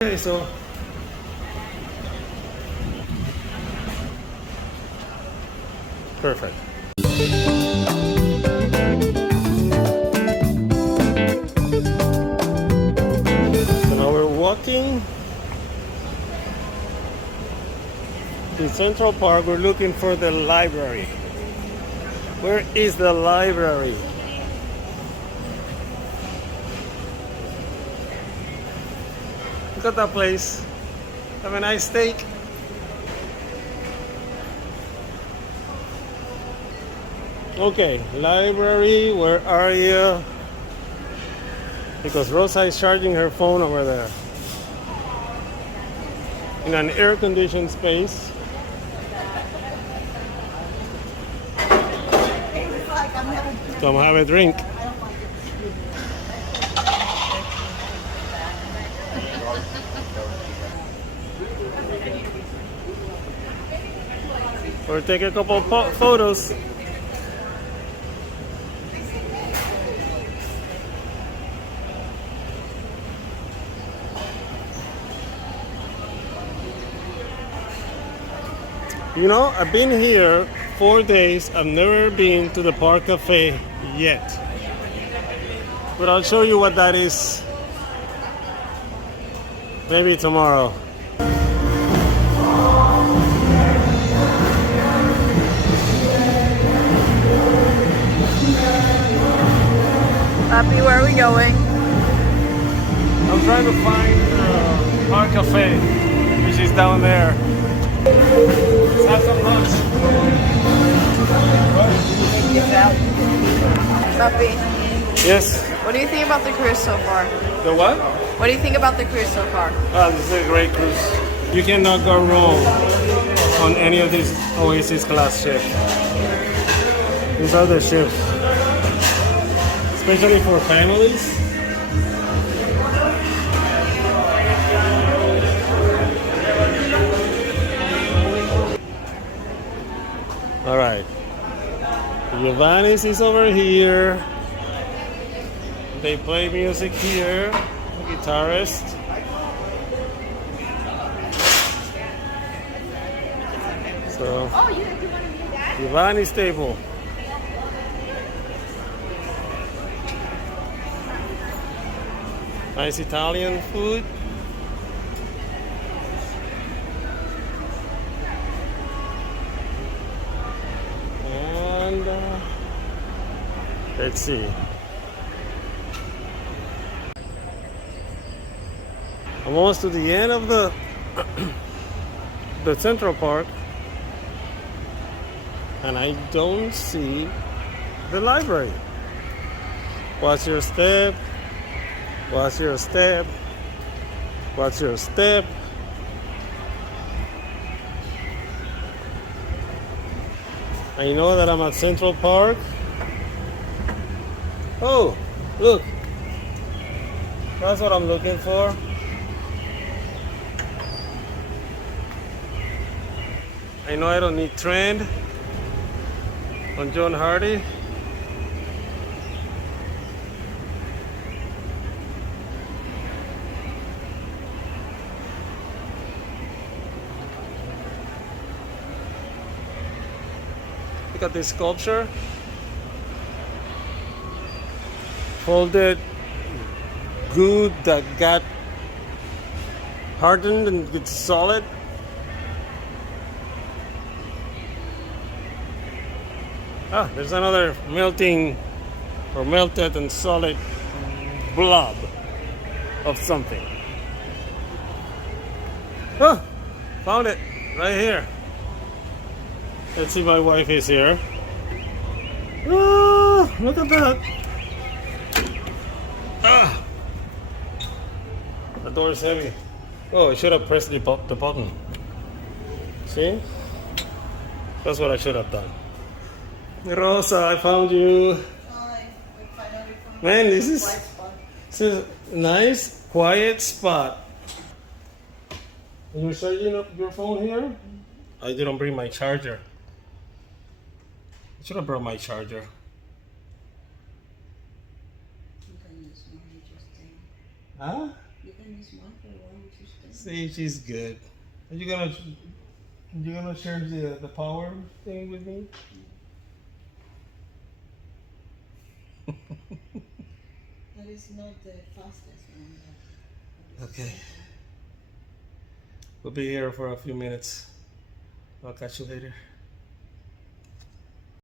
Okay, so perfect. So now we're walking to Central Park. We're looking for the library. Where is the library? Look at that place. Have a nice steak. Okay, library, where are you? Because Rosa is charging her phone over there. In an air-conditioned space. Come have a drink. Or take a couple photos. You know, I've been here 4 days. I've never been to the Park Cafe yet. But I'll show you what that is maybe tomorrow. Happy, where are we going? I'm trying to find Park Cafe, which is down there. Let's have some lunch. Happy. Yes. What do you think about the cruise so far? The what? What do you think about the cruise so far? Oh, this is a great cruise. You cannot go wrong on any of these OASIS class ships. These are the ships, especially for families. All right, Giovanni's is over here. They play music here, guitarist. So, Giovanni's table. Nice Italian food. And let's see. I'm almost to the end of the Central Park, and I don't see the library. Watch your step. Watch your step. Watch your step. I know that I'm at Central Park. Oh, look. That's what I'm looking for. I know I don't need trend on John Hardy. Look at this sculpture. Folded good that got hardened and it's solid. Ah, there's another melting or melted and solid blob of something. Oh, found it right here. Let's see, my wife is here. Oh, look at that. Ah, the door is heavy. Oh, I should have pressed the button. See? That's what I should have done. Rosa, I found you. Hi, we finally found Man, this is a nice, quiet spot. You're charging up your phone here? I didn't bring my charger. I should have brought my charger. You can use one you just did. Huh? You can use one for one you just See, she's good. Are you gonna share the power thing with me? That is not the fastest one. Okay. We'll be here for a few minutes. I'll catch you later.